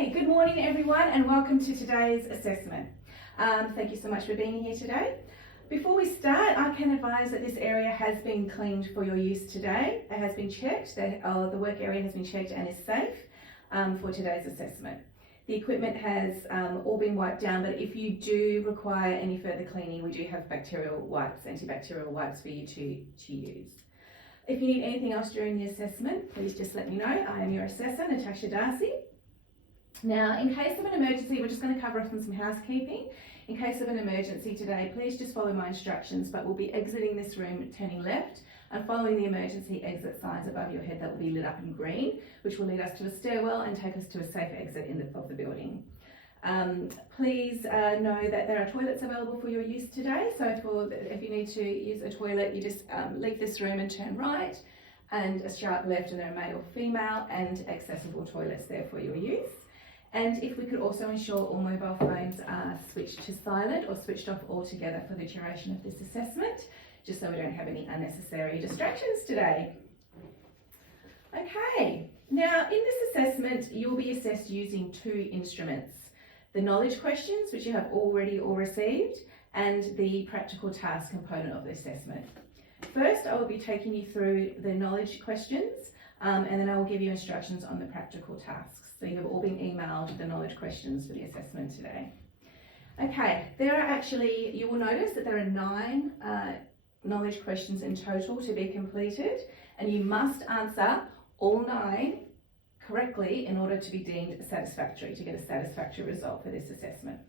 Okay, good morning everyone and welcome to today's assessment. Thank you so much for being here today. Before we start, I can advise that this area has been cleaned for your use today. It has been checked, the work area has been checked and is safe for today's assessment. The equipment has all been wiped down, but if you do require any further cleaning, we do have bacterial wipes, antibacterial wipes for you to use. If you need anything else during the assessment, please just let me know. I am your assessor, Natasha Darcy. Now, in case of an emergency, we're just going to cover off on some housekeeping. In case of an emergency today, please just follow my instructions, but we'll be exiting this room, turning left, and following the emergency exit signs above your head that will be lit up in green, which will lead us to a stairwell and take us to a safe exit of the building. Please know that there are toilets available for your use today, so if you need to use a toilet, you just leave this room and turn right, and a sharp left, and there are male or female and accessible toilets there for your use. And if we could also ensure all mobile phones are switched to silent or switched off altogether for the duration of this assessment, just so we don't have any unnecessary distractions today. Okay, now in this assessment, you'll be assessed using two instruments: the knowledge questions, which you have already all received, and the practical task component of the assessment. First, I will be taking you through the knowledge questions, and then I will give you instructions on the practical tasks. So you have all been emailed the knowledge questions for the assessment today. Okay, you will notice that there are 9 knowledge questions in total to be completed, and you must answer all 9 correctly in order to be deemed satisfactory, to get a satisfactory result for this assessment.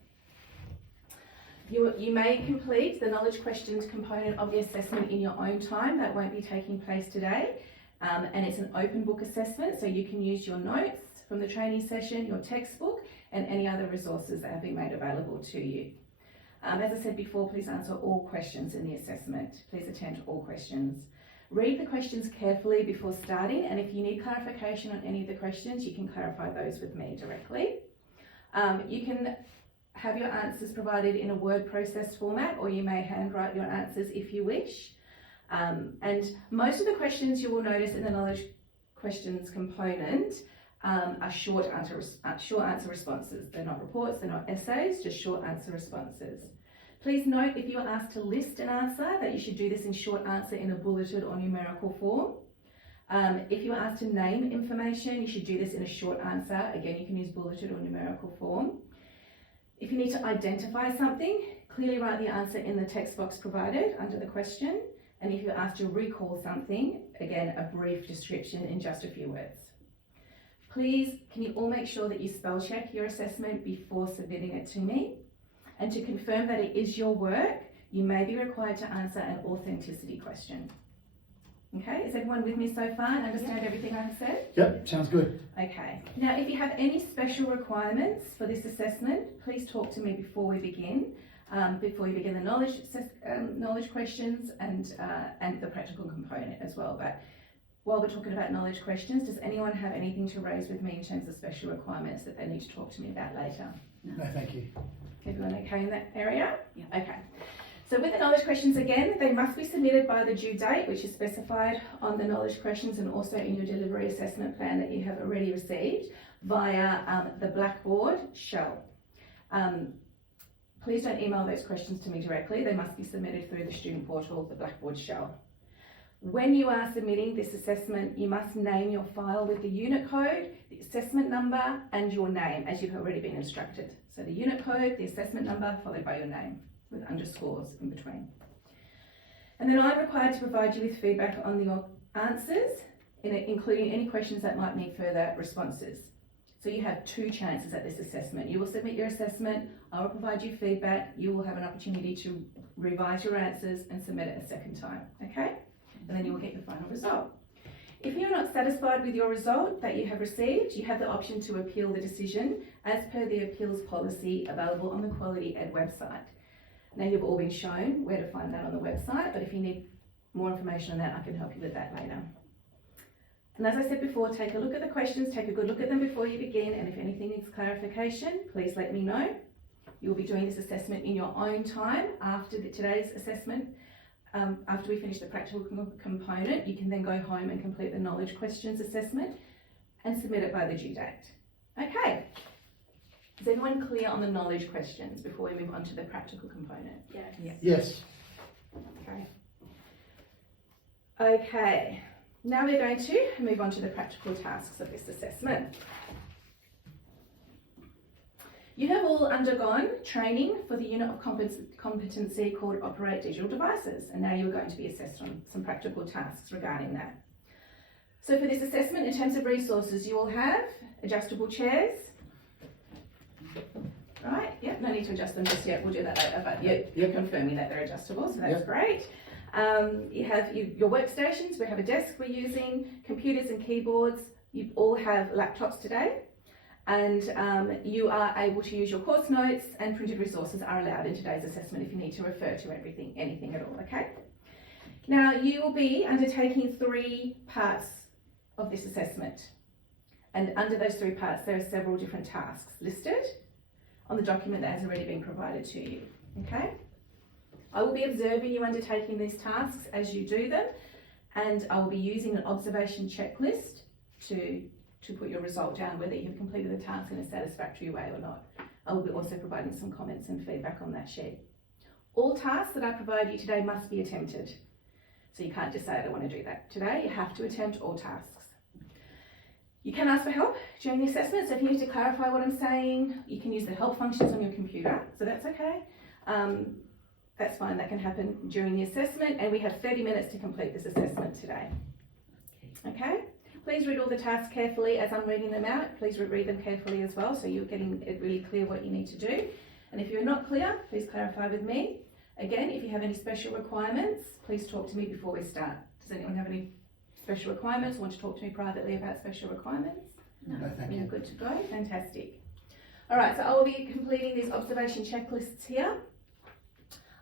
You may complete the knowledge questions component of the assessment in your own time. That won't be taking place today. And it's an open book assessment, so you can use your notes from the training session, your textbook, and any other resources that have been made available to you. As I said before, please answer all questions in the assessment. Please attend to all questions. Read the questions carefully before starting, and if you need clarification on any of the questions, you can clarify those with me directly. You can have your answers provided in a word processed format, or you may handwrite your answers if you wish. And most of the questions you will notice in the knowledge questions component are short answer responses. They're not reports, they're not essays, just short answer responses. Please note, if you are asked to list an answer, that you should do this in short answer in a bulleted or numerical form. If you are asked to name information, you should do this in a short answer. Again, you can use bulleted or numerical form. If you need to identify something, clearly write the answer in the text box provided under the question. And if you're asked to recall something, again, a brief description in just a few words. Please, can you all make sure that you spell check your assessment before submitting it to me? And to confirm that it is your work, you may be required to answer an authenticity question. Okay, is everyone with me so far and understand everything I have said? Yep, sounds good. Okay, now if you have any special requirements for this assessment, please talk to me before we begin. Before you begin the knowledge questions and the practical component as well. But while we're talking about knowledge questions, does anyone have anything to raise with me in terms of special requirements that they need to talk to me about later? No, thank you. Everyone okay in that area? Yeah. Okay. So with the knowledge questions, again, they must be submitted by the due date, which is specified on the knowledge questions and also in your delivery assessment plan that you have already received via the Blackboard shell. Please don't email those questions to me directly. They must be submitted through the student portal, the Blackboard shell. When you are submitting this assessment, you must name your file with the unit code, the assessment number, and your name, as you've already been instructed. So the unit code, the assessment number, followed by your name, with underscores in between. And then I'm required to provide you with feedback on your answers, including any questions that might need further responses. So you have 2 chances at this assessment. You will submit your assessment, I will provide you feedback, you will have an opportunity to revise your answers and submit it a second time, okay? And then you will get your final result. If you're not satisfied with your result that you have received, you have the option to appeal the decision as per the appeals policy available on the Quality Ed website. Now you've all been shown where to find that on the website, but if you need more information on that, I can help you with that later. And as I said before, take a look at the questions, take a good look at them before you begin, and if anything needs clarification, please let me know. You'll be doing this assessment in your own time after today's assessment. After we finish the practical component, you can then go home and complete the knowledge questions assessment and submit it by the due date. Okay, Is everyone clear on the knowledge questions before we move on to the practical component? Yes. Yes. Okay. Okay, now we're going to move on to the practical tasks of this assessment. You have all undergone training for the unit of competency called Operate Digital Devices, and now you're going to be assessed on some practical tasks regarding that. So for this assessment, in terms of resources, you will have adjustable chairs. Right, yep, no need to adjust them just yet, we'll do that later, but you're confirming that they're adjustable, so that's great. You have your workstations, we have a desk we're using, computers and keyboards, you all have laptops today, and you are able to use your course notes, and printed resources are allowed in today's assessment if you need to refer to anything at all, okay? Now, you will be undertaking 3 parts of this assessment, and under those 3 parts there are several different tasks listed on the document that has already been provided to you, okay? I will be observing you undertaking these tasks as you do them, and I will be using an observation checklist to put your result down, whether you have completed the task in a satisfactory way or not. I will be also providing some comments and feedback on that sheet. All tasks that I provide you today must be attempted. So you can't just say, I don't want to do that today. You have to attempt all tasks. You can ask for help during the assessment, so if you need to clarify what I'm saying, you can use the help functions on your computer, so that's okay. That's fine, that can happen during the assessment, and we have 30 minutes to complete this assessment today. Okay? Please read all the tasks carefully as I'm reading them out. Please read them carefully as well, so you're getting it really clear what you need to do. And if you're not clear, please clarify with me. Again, if you have any special requirements, please talk to me before we start. Does anyone have any special requirements? Want to talk to me privately about special requirements? No, thank You're you. good to go. Fantastic. All right, so I will be completing these observation checklists here.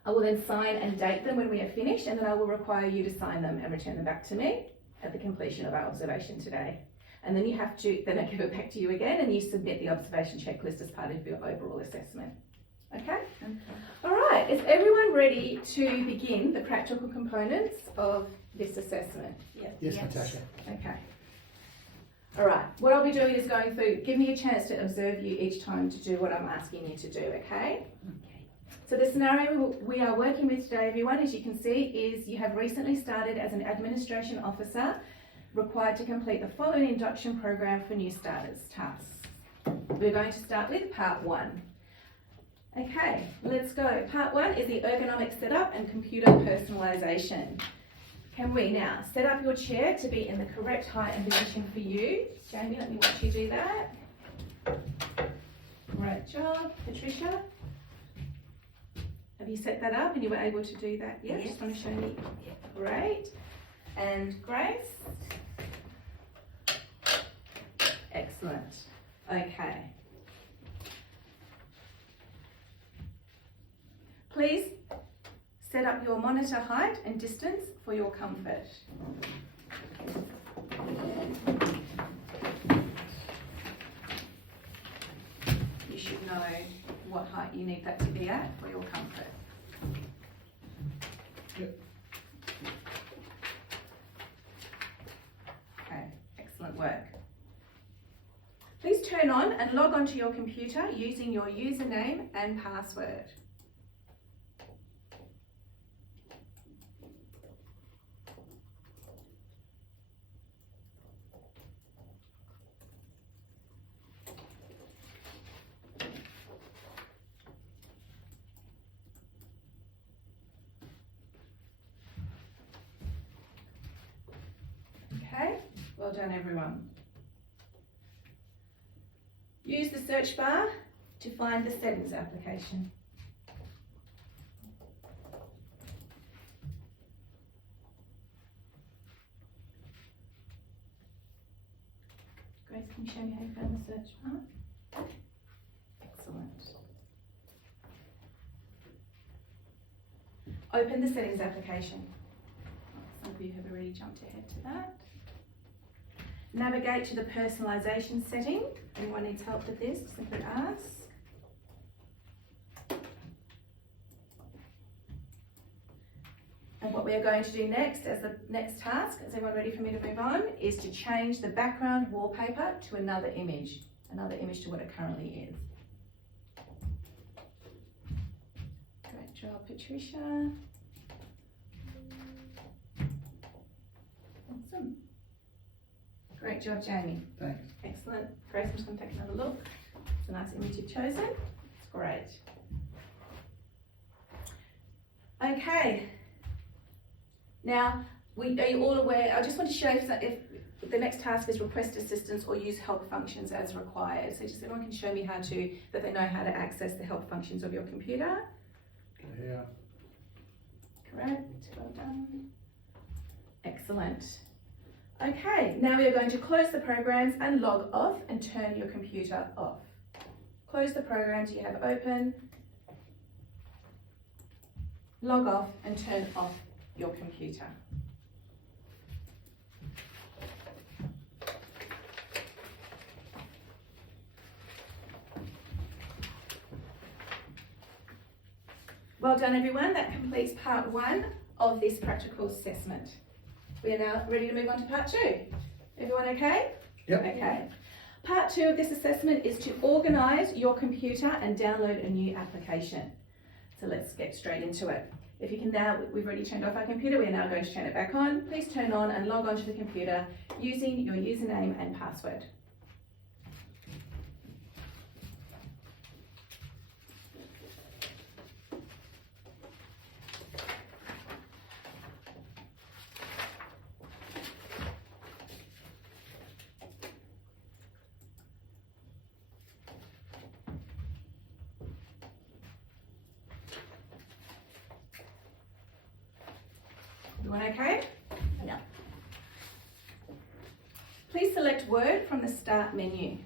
I will then sign and date them when we are finished, and then I will require you to sign them and return them back to me at the completion of our observation today. And then then I give it back to you again, and you submit the observation checklist as part of your overall assessment. Okay? All right, is everyone ready to begin the practical components of this assessment? Yes, Natasha. Okay. All right, what I'll be doing is going through, give me a chance to observe you each time to do what I'm asking you to do, okay? So the scenario we are working with today, everyone, as you can see, is you have recently started as an administration officer required to complete the following induction program for new starters tasks. We're going to start with part 1. Okay, let's go. Part 1 is the ergonomic setup and computer personalisation. Can we now set up your chair to be in the correct height and position for you? Jamie, let me watch you do that. Great job. Patricia? Have you set that up and you were able to do that? Yeah, just want to show me. Great. And Grace? Excellent. Okay. Please set up your monitor height and distance for your comfort. You should know what height you need that to be at for your comfort. Yep. Okay, excellent work. Please turn on and log onto your computer using your username and password. Okay, well done everyone. Use the search bar to find the settings application. Grace, can you show me how you found the search bar? Excellent. Open the settings application. Some of you have already jumped ahead to that. Navigate to the personalisation setting. If anyone needs help with this, simply ask. And what we are going to do next, as the next task, is everyone ready for me to move on, is to change the background wallpaper to another image to what it currently is. job, Patricia. Awesome. Great job, Jamie. Thanks. Excellent. Grace, I'm just going to take another look. It's a nice image you've chosen. It's great. Okay. Now, are you all aware? I just want to show if the next task is request assistance or use help functions as required. So just everyone can show me that they know how to access the help functions of your computer. Yeah. Correct. Well done. Excellent. Okay, now we are going to close the programs and log off and turn your computer off. Close the programs you have open, log off and turn off your computer. Well done everyone, that completes part 1 of this practical assessment. We are now ready to move on to part 2. Everyone okay? Yep. Okay. Part 2 of this assessment is to organise your computer and download a new application. So let's get straight into it. If you can now, we've already turned off our computer, we are now going to turn it back on. Please turn on and log on to the computer using your username and password. Everyone okay? Yeah. Please select Word from the Start menu.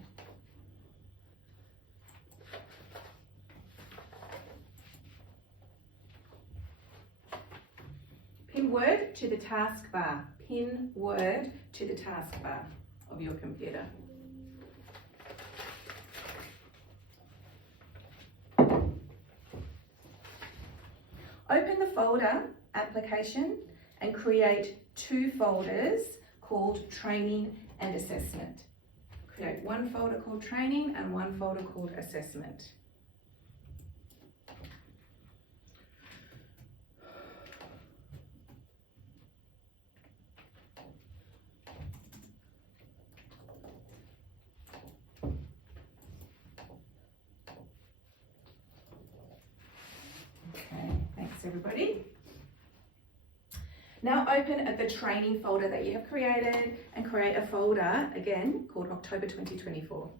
Pin Word to the taskbar. Pin Word to the taskbar of your computer. Open the folder Application and create 2 folders called Training and Assessment. Create one folder called Training and one folder called Assessment. Okay, thanks everybody. Now open the training folder that you have created and create a folder again called October 2024.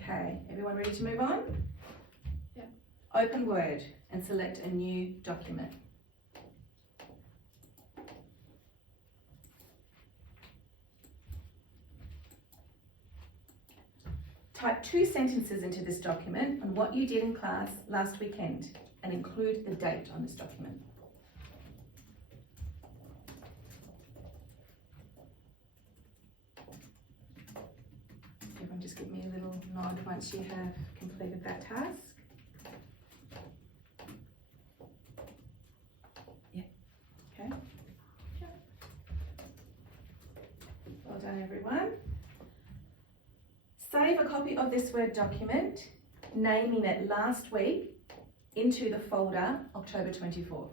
Okay, everyone ready to move on? Yeah. Open Word and select a new document. Type 2 sentences into this document on what you did in class last weekend and include the date on this document. Everyone just give me a little nod once you have completed that task. Yeah, okay. Well done everyone. Save a copy of this Word document, naming it last week, into the folder October 24.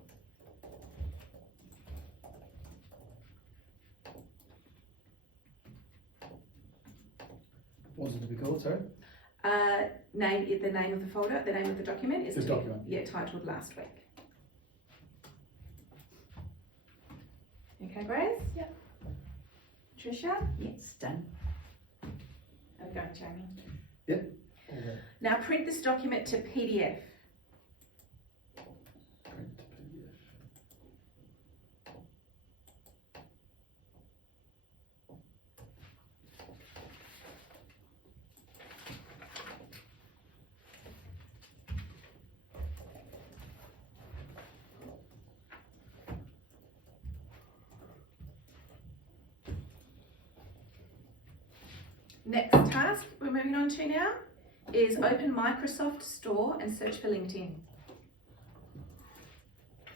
What's it to be called, sorry? The name of the folder, the name of the document is The document. titled last week. Okay, Grace? Yep. Tricia? Yes, done. Have a go, Jamie. Yep. Okay. Now print this document to PDF. Print PDF. Next task we're moving on to now is open Microsoft Store and search for LinkedIn.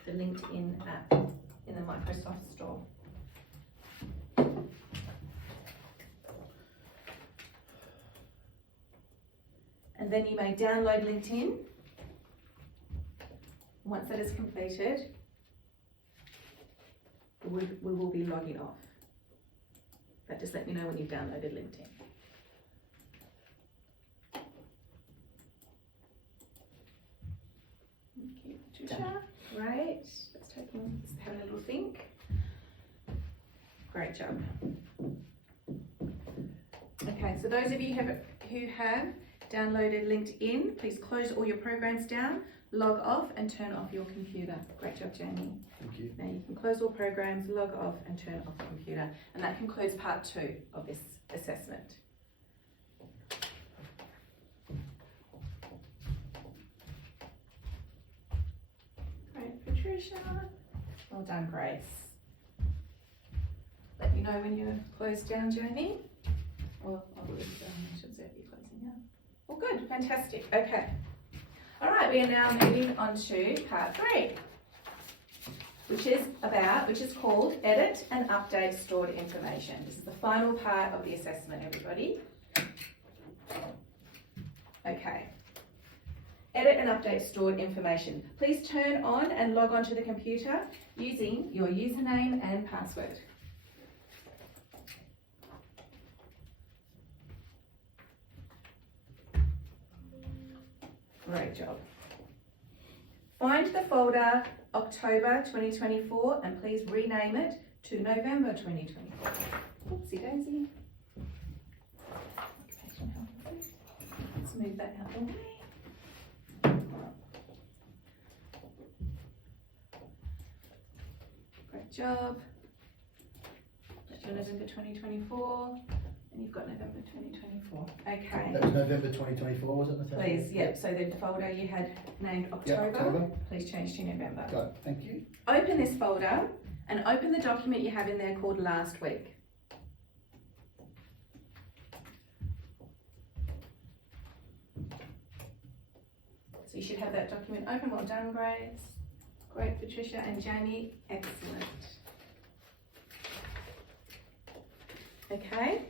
The LinkedIn app in the Microsoft Store. and then you may download LinkedIn. Once that is completed, we will be logging off. But just let me know when you've downloaded LinkedIn. Thank you, Patricia. Great. Let's have a little think. Great job. Okay, so those of you who have downloaded LinkedIn, please close all your programs down, log off and turn off your computer. Great job, Jamie. Thank you. Now you can close all programs, log off and turn off the computer. And that concludes part 2 of this assessment. Great, Patricia. Well done, Grace. Let me know when you're closed down, Jamie. Or I should say if you're closing down. Well, good, fantastic. Okay. All right, we are now moving on to part 3, which is called Edit and Update Stored Information. This is the final part of the assessment, everybody. Okay. Edit and update stored information. Please turn on and log on to the computer using your username and password. Great job. Find the folder October 2024 and please rename it to November 2024. Oopsie daisy. Let's move that out the way. Great job. That's your November 2024. And you've got November 2024. Okay. That was November 2024, was it, Natasha? Please, yep. So the folder you had named October, October. please change to November. Got it. Thank you. Open this folder and open the document you have in there called Last Week. So you should have that document open. Well done, Grace. Great, Patricia and Jamie. Excellent. Okay.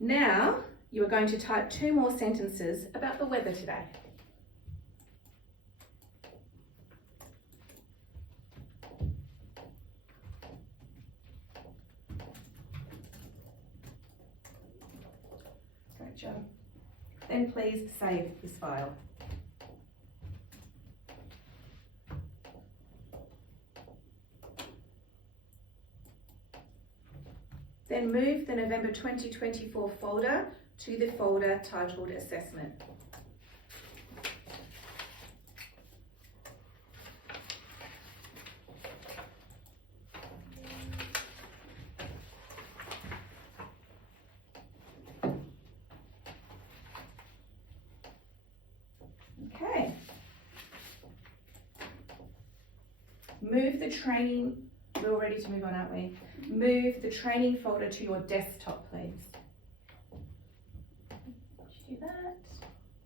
Now, you are going to type 2 more sentences about the weather today. Great job. Then please save this file. Then move the November 2024 folder to the folder titled Assessment. Okay. Move the training, we're all ready to move on, aren't we? Move the training folder to your desktop, please. Would you do that?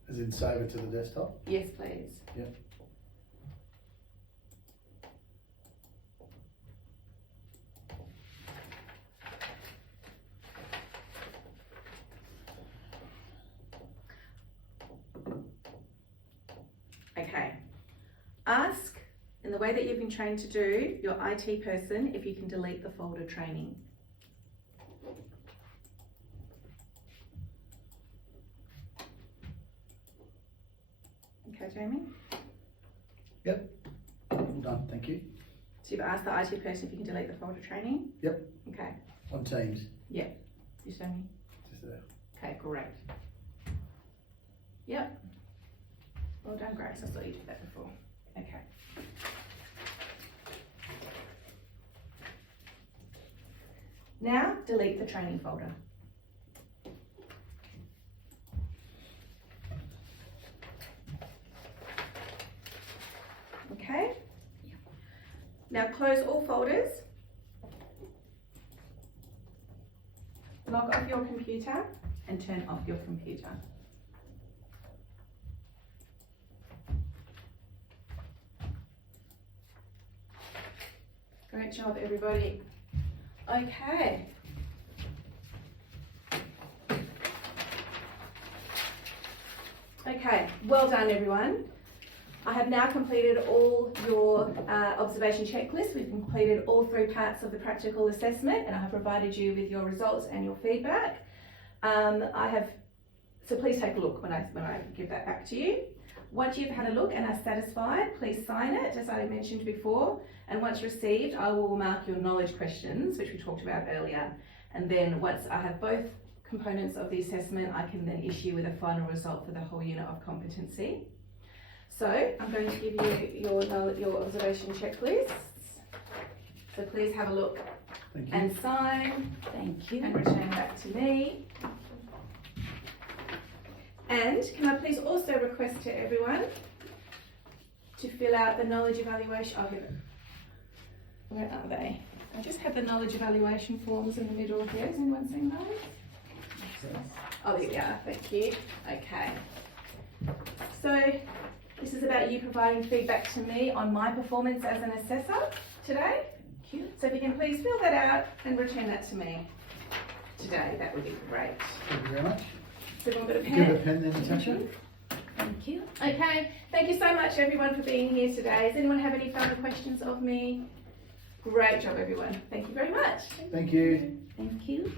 As in save it to the desktop? Yes, please. Yep. Okay. Ask, in the way that you've been trained to do, your IT person if you can delete the folder training. Okay, Jamie? Yep. All done, thank you. So you've asked the IT person if you can delete the folder training? Yep. Okay. On Teams. You show me? Just there. Okay, great. Yep. Well done, Grace. I saw you did that before. Okay. Now, delete the training folder. Okay? Now close all folders. Log off your computer and turn off your computer. Great job, everybody. Okay. Okay, well done everyone. I have now completed all your observation checklist. We've completed all 3 parts of the practical assessment and I have provided you with your results and your feedback. So please take a look when I give that back to you. Once you've had a look and are satisfied, please sign it, as I mentioned before. And once received, I will mark your knowledge questions, which we talked about earlier. And then once I have both components of the assessment, I can then issue with a final result for the whole unit of competency. So I'm going to give you your observation checklists. So please have a look Thank you. and sign Thank you. and return back to me. And can I please also request to everyone to fill out the knowledge evaluation, where are they? I just have the knowledge evaluation forms in the middle here. Has anyone seen those? Oh, there we are, thank you. Okay. So this is about you providing feedback to me on my performance as an assessor today. Thank you. So if you can please fill that out and return that to me today, that would be great. Thank you very much. Has everyone got a Give a pen? pen there, Natasha. Thank you. Okay, thank you so much everyone for being here today. Does anyone have any further questions of me? Great job everyone. Thank you very much. Thank you. Thank you.